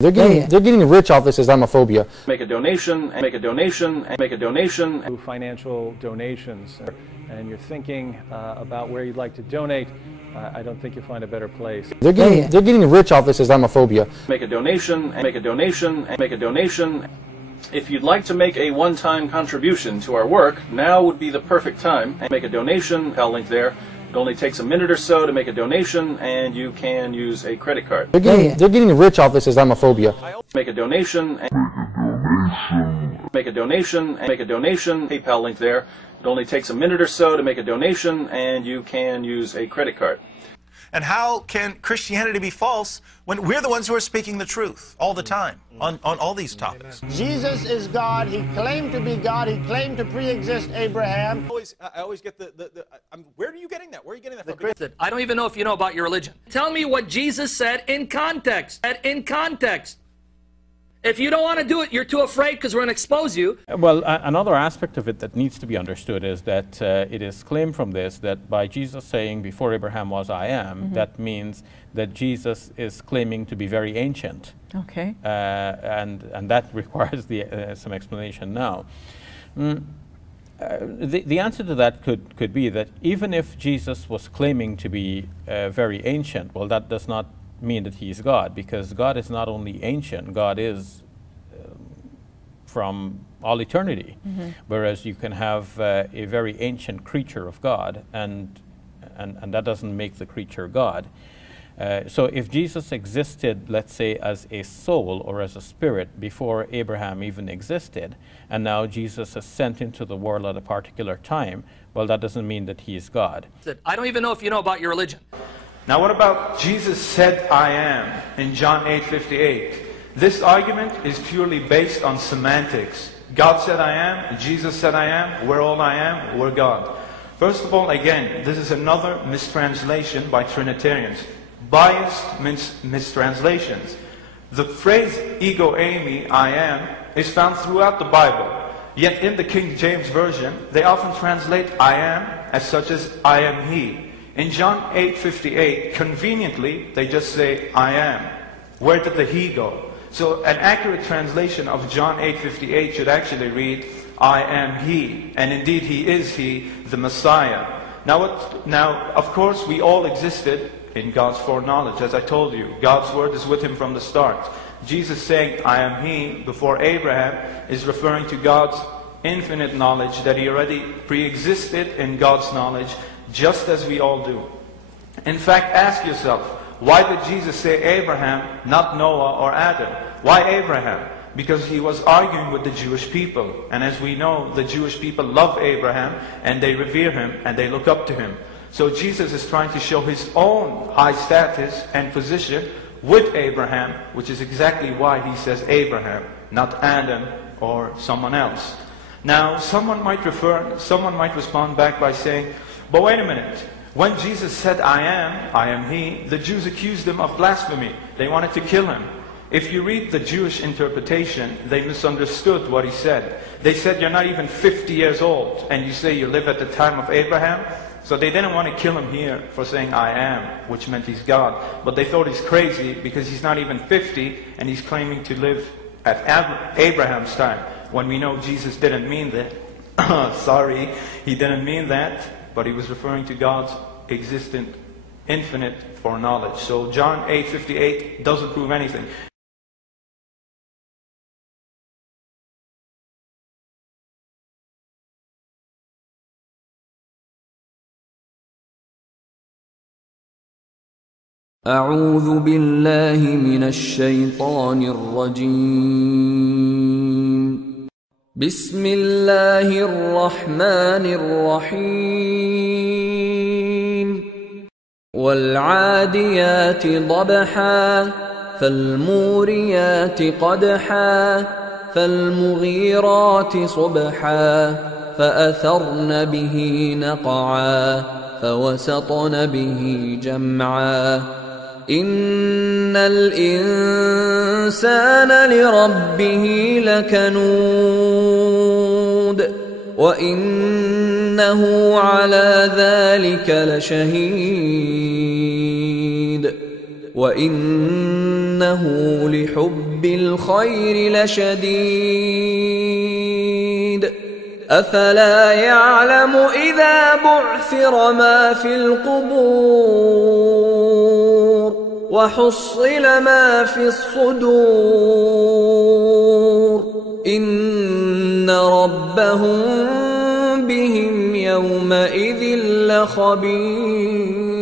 They're getting rich off this Islamophobia. Make a donation, and make a donation, and make a donation. Financial donations, and you're thinking about where you'd like to donate, I don't think you'll find a better place. They're getting rich off this Islamophobia. Make a donation, and make a donation, and make a donation. If you'd like to make a one-time contribution to our work, now would be the perfect time. Make a donation, I'll link there. It only takes a minute or so to make a donation, and you can use a credit card. They're getting rich off this Islamophobia. Make a donation, make a donation, and make a donation. PayPal link there. It only takes a minute or so to make a donation, and you can use a credit card. And how can Christianity be false when we're the ones who are speaking the truth all the time on all these topics? Jesus is God. He claimed to be God. He claimed to pre-exist Abraham. I always get where are you getting that? Where are you getting that from? I don't even know if you know about your religion. Tell me what Jesus said in context. In context. If you don't want to do it, you're too afraid because we're going to expose you. Well, another aspect of it that needs to be understood is that it is claimed from this that by Jesus saying, before Abraham was I am, that means that Jesus is claiming to be very ancient. Okay. And that requires some explanation now. The answer to that could be that even if Jesus was claiming to be very ancient, well, that does not mean that he is God, because God is not only ancient, God is from all eternity. Whereas you can have a very ancient creature of God, and that doesn't make the creature God. So if Jesus existed, let's say, as a soul or as a spirit before Abraham even existed, and now Jesus is sent into the world at a particular time, well, that doesn't mean that he is God. I don't even know if you know about your religion. Now what about Jesus said I am in John 8:58? This argument is purely based on semantics. God said I am, Jesus said I am, we're all I am, we're God. First of all, again, this is another mistranslation by Trinitarians. Biased mistranslations. The phrase ego eimi, I am, is found throughout the Bible. Yet in the King James Version, they often translate I am as such as I am he. In John 8:58, conveniently, they just say, I am. Where did the he go? So an accurate translation of John 8:58 should actually read, I am he. And indeed, he is he, the Messiah. Now, of course, we all existed in God's foreknowledge. As I told you, God's word is with him from the start. Jesus saying, I am he, before Abraham, is referring to God's infinite knowledge, that he already pre-existed in God's knowledge, just as we all do. In fact, ask yourself, why did Jesus say Abraham, not Noah or Adam? Why Abraham? Because he was arguing with the Jewish people. And as we know, the Jewish people love Abraham, and they revere him, and they look up to him. So Jesus is trying to show his own high status and position with Abraham, which is exactly why he says Abraham, not Adam or someone else. Now, someone might respond back by saying, but wait a minute, when Jesus said I am he, the Jews accused him of blasphemy. They wanted to kill him. If you read the Jewish interpretation, they misunderstood what he said. They said, you're not even 50 years old, and you say you live at the time of Abraham? So they didn't want to kill him here for saying I am, which meant he's God. But they thought he's crazy because he's not even 50, and he's claiming to live at Abraham's time, when we know Jesus didn't mean that. Sorry, he didn't mean that. But he was referring to God's existent, infinite foreknowledge. So John 8:58 doesn't prove anything. أعوذ بالله من الشيطان الرجيم. بسم الله الرحمن الرحيم. والعاديات ضبحا فالموريات قدحا فالمغيرات صبحا فأثرن به نقعا فوسطن به جمعا إن الإنسان لربه لكنود وإنه على ذلك لشهيد وإنه إنه لحب الخير لشديد أفلا يعلم إذا بعثر ما في القبور وحصل ما في الصدور إن ربهم بهم يومئذ لخبير.